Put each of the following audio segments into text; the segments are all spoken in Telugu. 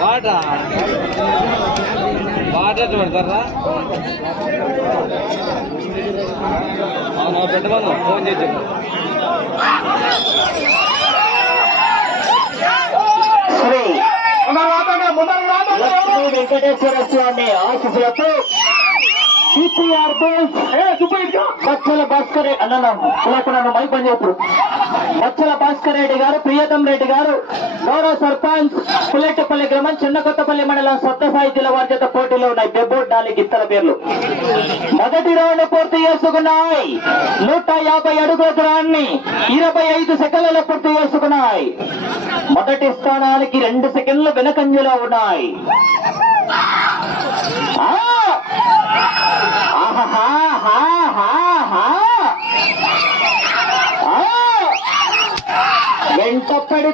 పాట వాటర్ పెడతారా అవును పెట్టమను ఫోన్ చేసి వెంకటేశ్వర స్వామి ఆశీస్సులతో సిపిఆర్ బోస్ మచ్చల భాస్కర్ అన్న నన్ను మైక్ పని మచ్చల భాస్కర్ రెడ్డి గారు ప్రియతం రెడ్డి గారు గౌరవ సర్పంచ్ పుల్లెట్టపల్లి గ్రామం చిన్న కొత్తపల్లి మండలం సత్యసాయి సాహిత్యుల వారి పోటీలో ఉన్నాయి. బెబ్బోడ్ నాలుగు ఇత్తల పేర్లు. మొదటి రౌండ్ పూర్తి చేసుకున్నాయి. నూట యాభై అడుగుల దూరాన్ని ఇరవై ఐదు సెకండ్లలో పూర్తి చేసుకున్నాయి. మొదటి స్థానానికి రెండు సెకండ్లు వెనకంజలో ఉన్నాయి.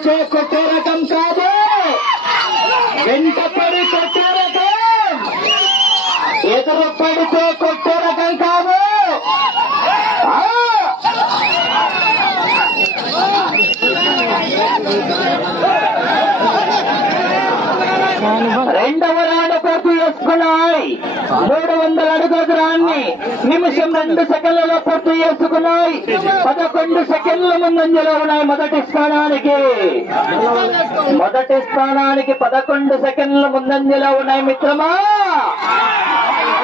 చేసే పడితే కాదు వెంట పడి కొట్టే ఎదురు పడితే కొట్టరకం కాదు. రెండవ రౌండ్ చేసుకున్నాయి. మూడు వందల అడుగుల దూరాన్ని నిమిషం రెండు సెకండ్లలో పూర్తి చేసుకున్నాయి. పదకొండు సెకండ్ల ముందంజలో ఉన్నాయి మొదటి స్థానానికి. మొదటి స్థానానికి పదకొండు సెకండ్ల ముందంజలో ఉన్నాయి మిత్రమా.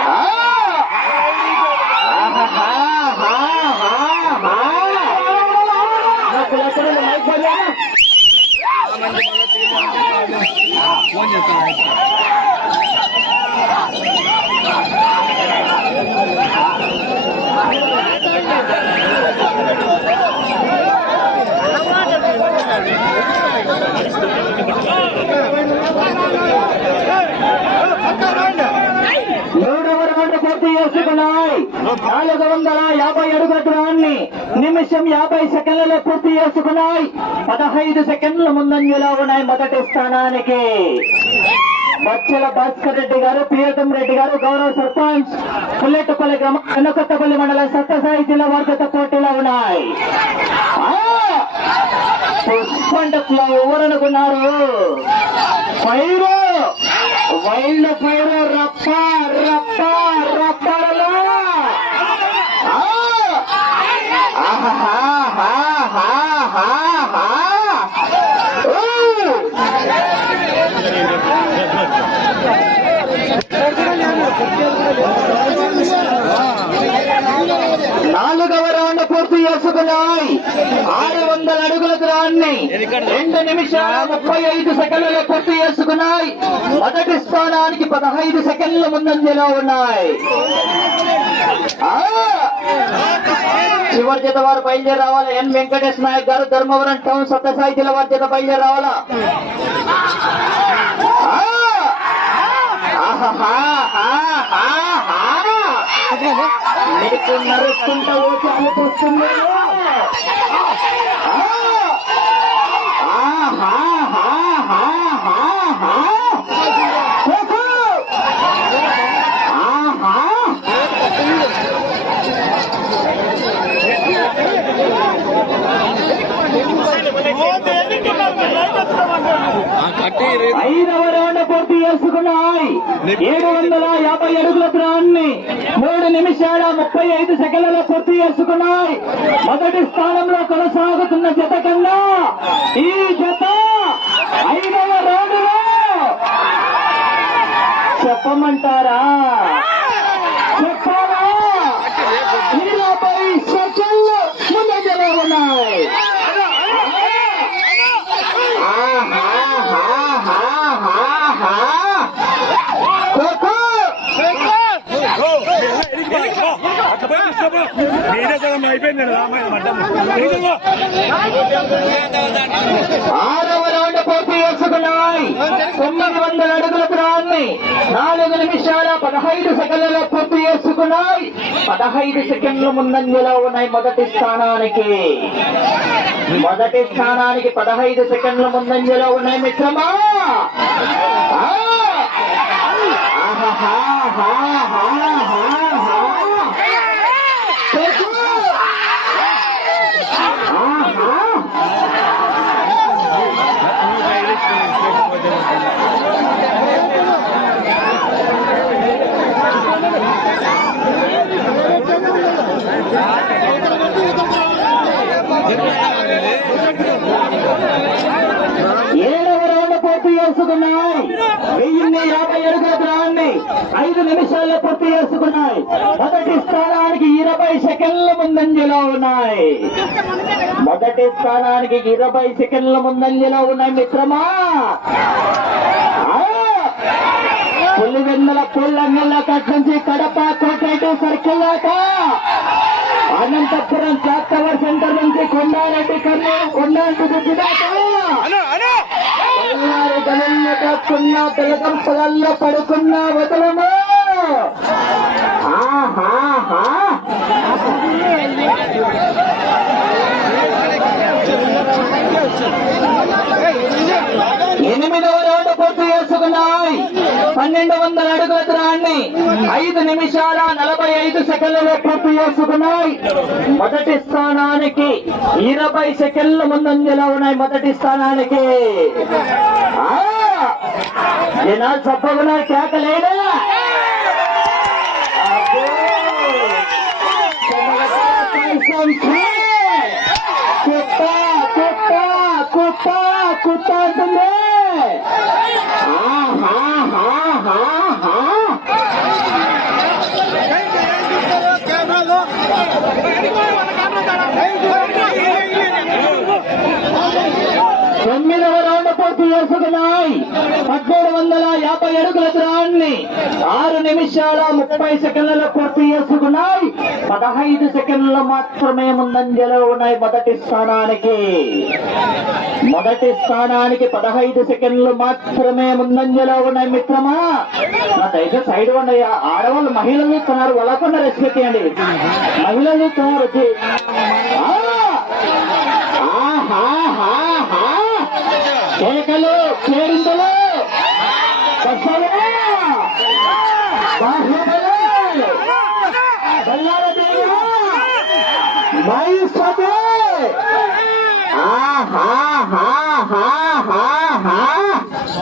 ఆ! ఆహాహాహాహా! నాకు లెక్కలు మైక్ పడలేదా? ఫోన్ చేస్తాను మూడవ రౌండ్ పూర్తి చేసుకున్నాయి నాలుగు వందల యాభై అడుగుల దూరాన్ని నిమిషం యాభై సెకండ్లలో పూర్తి చేసుకున్నాయి. పదహైదు సెకండ్ల ముందంజలో ఉన్నాయి మొదటి స్థానానికి. మచ్చల భాస్కర్ రెడ్డి గారు ప్రియతం రెడ్డి గారు గౌరవ సర్పంచ్ పుల్లెట్టుపల్లి గ్రామం వెనకొత్తపల్లి మండలం సత్యసాయి జిల్లా వార్తత పోటీలో ఉన్నాయి. ఆ! పైరు! వైల్డ్ పైరు రప్ప రప్ప నాలుగవ రౌండ్ పూర్తి చేసుకున్నాయి. ఆరు వందల అడుగుల దూరాన్ని రెండు నిమిషాల ముప్పై ఐదు సెకండ్లలో పూర్తి చేసుకున్నాయి. మొదటి స్థానానికి పదహైదు సెకండ్ల ముందంజలో ఉన్నాయి. ఆ! చేత వారు బయలుదేరి రావాలా ఎన్ వెంకటేష్ నాయక్ గారు ధర్మవరం టౌన్ సత్యసాయి జిల్లా వారి చేత బయలుదేరి రావాలా ఆ! ఆహాహాహాహాహా! నీకు నరుక్కుంటా ఓటు అనిపిస్తుంది కట్టి ఐదవ రౌండ్ పూర్తి చేసుకున్నాయి ఏడు వందల యాభై అడుగుల దూరాన్ని మూడు నిమిషాల ముప్పై ఐదు సెకండ్లలో పూర్తి చేసుకున్నాయి. మొదటి స్థానంలో కొనసాగుతున్న జత కన్నా ఈ జత ఐదవ రోడ్డులో చెప్పమంటారా? చెప్పాలా ఇరవై సెకండ్లు ముందంజలో ఉన్నాయి మీరే సగం అయిపోయింది ఆరవ రౌండ్ పూర్తి చేసుకున్నాయి తొమ్మిది వందల అడుగుల దూరాన్ని నాలుగు నిమిషాల పదహైదు సెకండ్లలో పూర్తి చేసుకున్నాయి పదహైదు సెకండ్లు ముందంజలో ఉన్నాయి. మొదటి స్థానానికి మొదటి స్థానానికి పదహైదు సెకండ్ల ముందంజలో ఉన్నాయి మిత్రమా. ఏడవ రౌండ్ పూర్తి చేసుకున్నాయి. వెయ్యిన్ని యాభై అడుగుల ఐదు నిమిషాల్లో పూర్తి చేసుకున్నాయి. మొదటి స్థానానికి ఇరవై సెకండ్ల ముందంజలో ఉన్నాయి. మొదటి స్థానానికి ఇరవై సెకండ్ల ముందంజలో ఉన్నాయి మిత్రమా. పుల్లి పులివెన్నెల పుల్లంగళ్ళ కట్ నుంచి కడప కోటైటు సర్కిల్ దాకా. అనంతపురం క్లాక్ టవర్ సెంటర్ నుంచి కొండారెడ్డి కర్నూలు కొండారెడ్డి గుడ్డి దాకా. బళ్ళారి గనుల్లో కాకున్న బెలగం పొలాల్లో పడుకున్న వదలము. ఎనిమిదవ రౌండ్ పూర్తి చేసుకున్నాయి పన్నెండు వందల అడుగుల దూరాన్ని ఐదు నిమిషాల నలభై ఐదు సెకండ్లలో పూర్తి చేసుకున్నాయి మొదటి స్థానానికి ఇరవై సెకండ్ల ముందంజలో ఉన్నాయి మొదటి స్థానానికి జనాలు చెప్పకుండా కేకలేదా అబ్బో! కుట్ట కుట్ట కుట్ట కుట్ట Mama. రౌండ్ పూర్తి వందల యాభై అడుగుల దూరాన్ని ఆరు నిమిషాల ముప్పై సెకండ్లలో పూర్తి చేసుకున్నాయి. పదహైదు సెకండ్లు మాత్రమే ముందంజలో ఉన్నాయి మొదటి స్థానానికి. మొదటి స్థానానికి పదహైదు సెకండ్లు మాత్రమే ముందంజలో ఉన్నాయి మిత్రమా? నా దయచేసి సైడ్ ఉండి ఆడవాళ్ళు మహిళలు చూస్తున్నారు వాళ్ళకుండా రెస్పెక్ట్ చేయండి. మహిళలు చూస్తున్నారు వచ్చి కేకలు కేరింతలు బస్సలు బాహుబలు బల్లారదేవి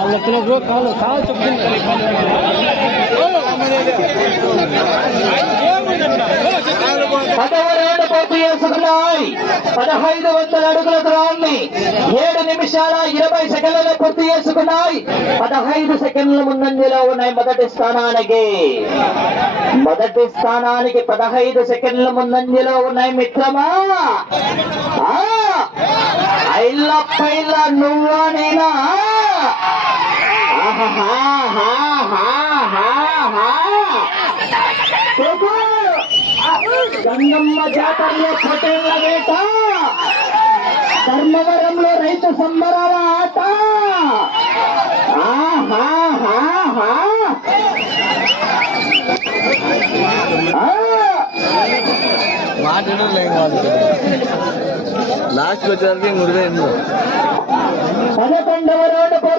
కాళ్ళు ఆహాహాహాహా. బ్రో కాళ్ళు కాళ్ళు చేసుకున్నాయి పదహైదు వందల అడుగుల దూరాన్ని ఏడు నిమిషాల ఇరవై సెకండ్లలో పూర్తి చేసుకున్నాయి పదహైదు సెకండ్ల ముందంజలో ఉన్నాయి మొదటి స్థానానికి మొదటి స్థానానికి పదహైదు సెకండ్ల ముందంజలో ఉన్నాయి మిత్రమా ఆ! ఐల్ల నువ్వా నేనా గంగమ్మ జాతరలో పటేళ్ళ వేట ధర్మవరంలో రైతు సంబరాల ఆట మాట్లాడడం లేదు మాట్లాడలేం కాదు. లాస్ట్ వచ్చేసరికి మురిదే ఎందుకు పదకొండవ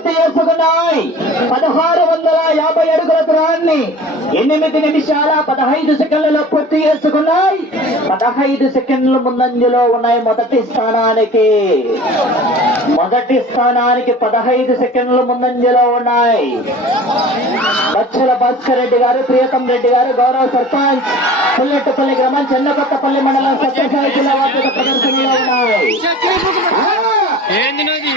పూర్తి చేసుకున్నాయి పదహారు వందల యాభై అడుగుల దూరాన్ని ఎనిమిది నిమిషాల పదహైదు సెకండ్లలో పూర్తి చేసుకున్నాయి. పదహైదు సెకండ్లు ముందంజలో ఉన్నాయి మొదటి స్థానానికి. మొదటి స్థానానికి పదహైదు సెకండ్లు ముందంజలో ఉన్నాయి. బచ్చల భాస్కర్ రెడ్డి గారు ప్రియతం రెడ్డి గారు గౌరవ సర్పంచ్ పుల్లెట్టుపల్లి గ్రామం చెన్నకొత్తపల్లి మండలం సత్యసాయి జిల్లా వార్తల ప్రదర్శనలో ఉన్నాయి! ఏంది నాది?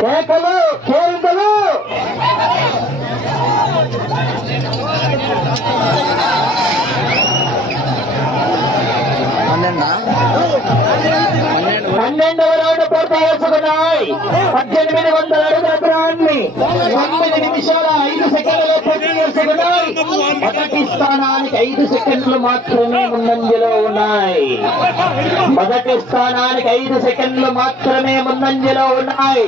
కేకలు కేరింతలు పన్నెండా? పన్నెండు చేసుకున్నాయి పద్దెనిమిది వందల అడుగుల దూరాన్ని తొమ్మిది నిమిషాల ఐదు సెకండ్లలో పూర్తి చేసుకున్నాయి. మొదటి స్థానానికి ఐదు సెకండ్లు మాత్రమే ముందంజలో ఉన్నాయి. మొదటి స్థానానికి ఐదు సెకండ్లు మాత్రమే ముందంజలో ఉన్నాయి.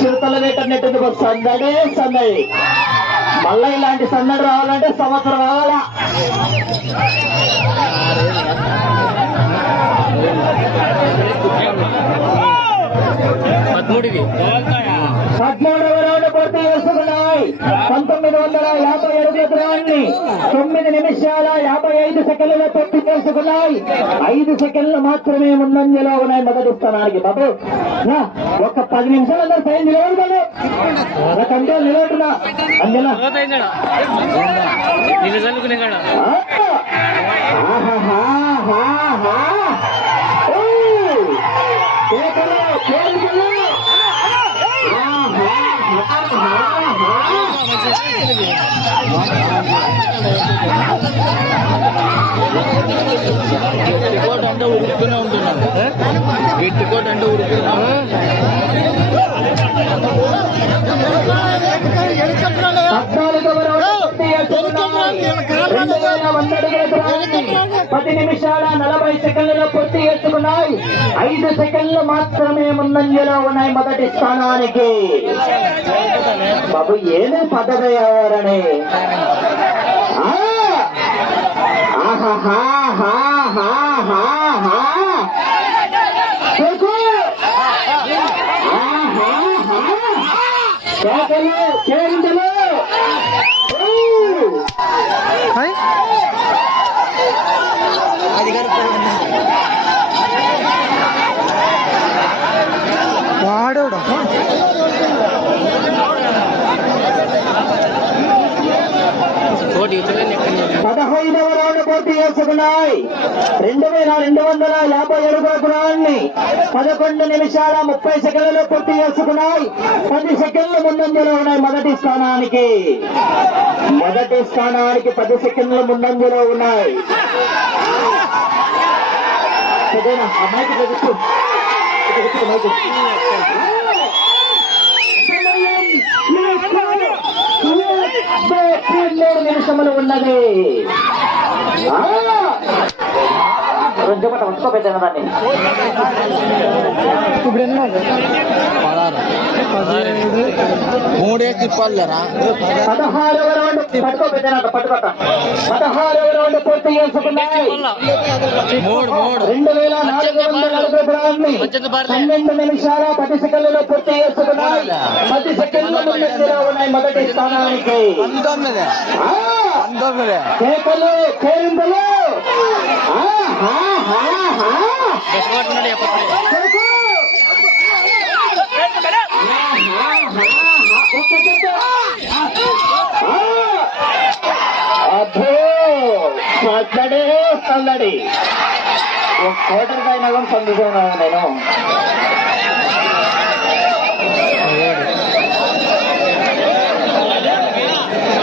చిరుతల వేట సందడే సందడి. మళ్ళా ఇలాంటి సందడి రావాలంటే సంవత్సరం రావాలా? పదమూడుకి పద్మూడవ రౌండ్ చేసుకున్నాయి పంతొమ్మిది వందల యాభై అడుగుల దూరాన్ని తొమ్మిది నిమిషాల యాభై ఐదు సెకండ్లలో పూర్తి చేసుకున్నాయి ఐదు సెకండ్లు మాత్రమే ముందంజలో ఉన్నాయి. మొదటి స్థానానికి బాబు నా, ఒక పది నిమిషాలు అందరు పైన నిలబడతాను ఒక గంటలు నిలబడుతున్నా అంజనా నిన్ను గట్టికోట అంటే ఉరుకుతూనే ఉంటున్నాను గట్టికోట అంటే ఉరుకుతున్నా పది నిమిషాల నలభై సెకండ్లలో పొత్తి ఎత్తుకున్నాయి ఐదు సెకండ్లు మాత్రమే ముందంజలో ఉన్నాయి మొదటి స్థానానికి. బాబు ఏదే పద్ధతి ఎవరని? కేకలు కేరింతలు ఉన్నాయి రెండు వేల రెండు వందల యాభై అడుగుల గుణాన్ని పదకొండు నిమిషాల ముప్పై సెకండ్లలో పూర్తి చేసుకున్నాయి పది సెకండ్ల ముందంజలో ఉన్నాయి మొదటి స్థానానికి మొదటి స్థానానికి పది సెకండ్ల ముందంజలో ఉన్నాయి సరేనా? ఆ మైక్ మూడు నిమిషములు ఉన్నది రెండు పట్ట ఉంచుకోబెట్టాను దాన్ని ఇప్పుడు ఎన్నో పదిహేడు మూడే తిప్పాలరా. పదహారవ రౌండ్ పట్టుకోబెట్టానంట పట్టుకోట పదహారవ రౌండ్ పూర్తి చేసుకున్నాయి. మూడు మూడు. రెండు వేల నాలుగు వందల నలభై గ్రాములు పన్నెండు నిమిషాల పది సెకండ్లలో పూర్తి చేసుకున్నాయి. పది సెకండ్ల ముందంజలో ఉన్నాయి మొదటి స్థానానికి. పంతొమ్మిది! పంతొమ్మిది. కేకలు కేరింతలు! ఎప్పుడు సందడే సందడి ఒక కోటర్ పైన కూడా నేను.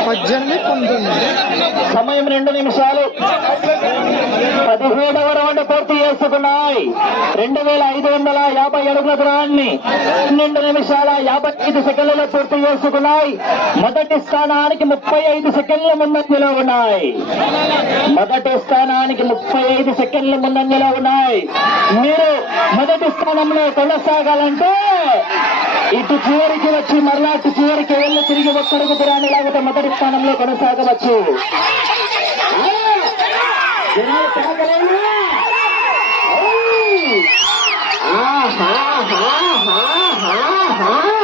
పద్దెనిమిది పంతొమ్మిది. సమయం రెండు నిమిషాలు. పదిహేడవ రౌండ్ పూర్తి చేసుకున్నాయి. రెండు వేల ఐదు వందల యాభై అడుగుల దూరాన్ని పన్నెండు నిమిషాల యాభై ఐదు సెకండ్లలో పూర్తి చేసుకున్నాయి. మొదటి స్థానానికి ముప్పై ఐదు సెకండ్ల ముందంజలో ఉన్నాయి. మొదటి స్థానానికి ముప్పై ఐదు సెకండ్ల ముందంజలో ఉన్నాయి. మీరు మొదటి స్థానంలో కొనసాగాలంటే ఇటు చివరికి వచ్చి మరలా అటు చివరికి వెళ్ళి తిరిగి ఒక్కడుగు దూరాన్ని లేకపోతే మొదటి స్థానంలో కొనసాగవచ్చు. ఆ!